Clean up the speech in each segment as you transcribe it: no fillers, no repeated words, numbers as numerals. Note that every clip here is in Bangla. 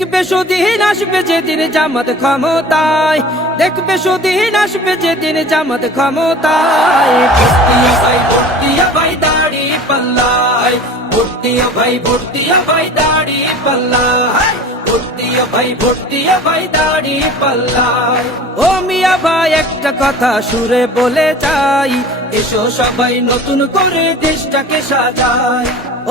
দেখবে সুদিন আসবে যেদিন জামাত ক্ষমতায়, দেখবে সুদিন আসবে যেদিন জামাত ক্ষমতায়। ভোট দিও ভাই, ভোট দিও ভাই দাড়ি পাল্লায়, ভোট দিও ভাই, ভোট দিও ভাই দাড়ি পাল্লায়, ভোট দিও ভাই, ভোট দিও ভাই দাড়ি পাল্লায়। ও মিয়া ভাই একটা কথা সুরে বলে যাই, এসো সবাই নতুন করে দেশটাকে সাজাই।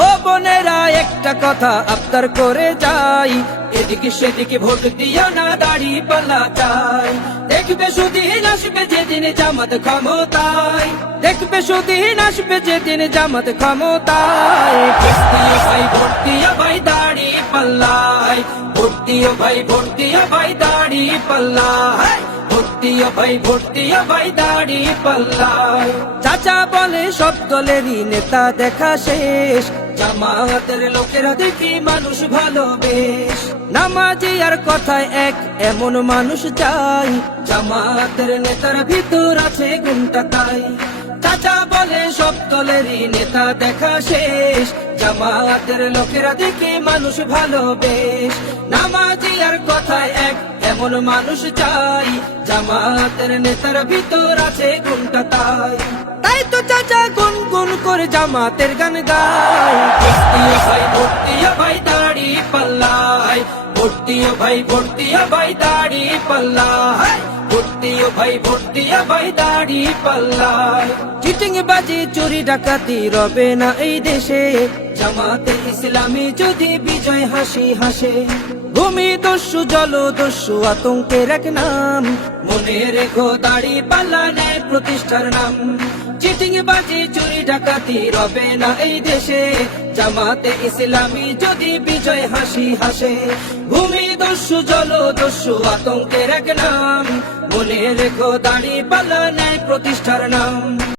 ও বোনেরা একটা কথা আবদার করে যাই, এদিকে সেদিকে ভোট দিও না, দাড়ি পাল্লা চাই। দেখবে সুদিন আসবে যেদিন জামাত ক্ষমতায়, দেখবে সুদিন আসবে যেদিন জামাত ক্ষমতায়। ভোট দিও ভাই, ভোট দিও ভাই দাড়ি পাল্লায়, ভোট দিও ভাই, ভোট দিও ভাই দাড়ি পাল্লায়, ভোট দিও ভাই, ভোট দিও ভাই দাড়ি পাল্লায়। চাচা বলে সব দলেরই নেতা দেখা শেষ, জামাতের লোকেরা দেখি মানুষ ভালো বেশ। নামাজি আর কথায় এক এমন মানুষ চাই, জামাতের নেতার ভিতর আছে গুণটা তাই। চাচা বলে সব দলেরই নেতা দেখা শেষ, জামাতের লোকেরা দেখি মানুষ ভালো বেশ। নামাজি আর কথায় এক এমন মানুষ চাই, জামাতের নেতার ভিতর আছে গুণটা তাই। তাই তো চাচা গুনগুন করে জামাতের গান গায়। ভোট দিও ভাই, ভোট দিও ভাই দাড়ি পাল্লায়, ভোট দিও ভাই, ভোট দিও ভাই দাড়ি পাল্লায়, ভোট দিও ভাই, ভোট দিও ভাই দাড়ি পাল্লায়। চিটিং বাজি চুরি ডাকাতি রবে না এই দেশে, জামাতে ইসলামী যদি বিজয় হাসি হাসে। ভূমি দস্যু জল দস্যু আতঙ্কের এক নাম, মনে রেখো দাড়ি পাল্লা ন্যায় প্রতিষ্ঠার নাম। চিটিং বাজি চুরি ডাকাতি রবে না এই দেশে, জামাতে ইসলামী যদি বিজয় হাসি হাসে। ভূমি দস্যু জল দস্যু আতঙ্কের এক নাম, মনে রেখো দাড়ি পাল্লা ন্যায় প্রতিষ্ঠার নাম।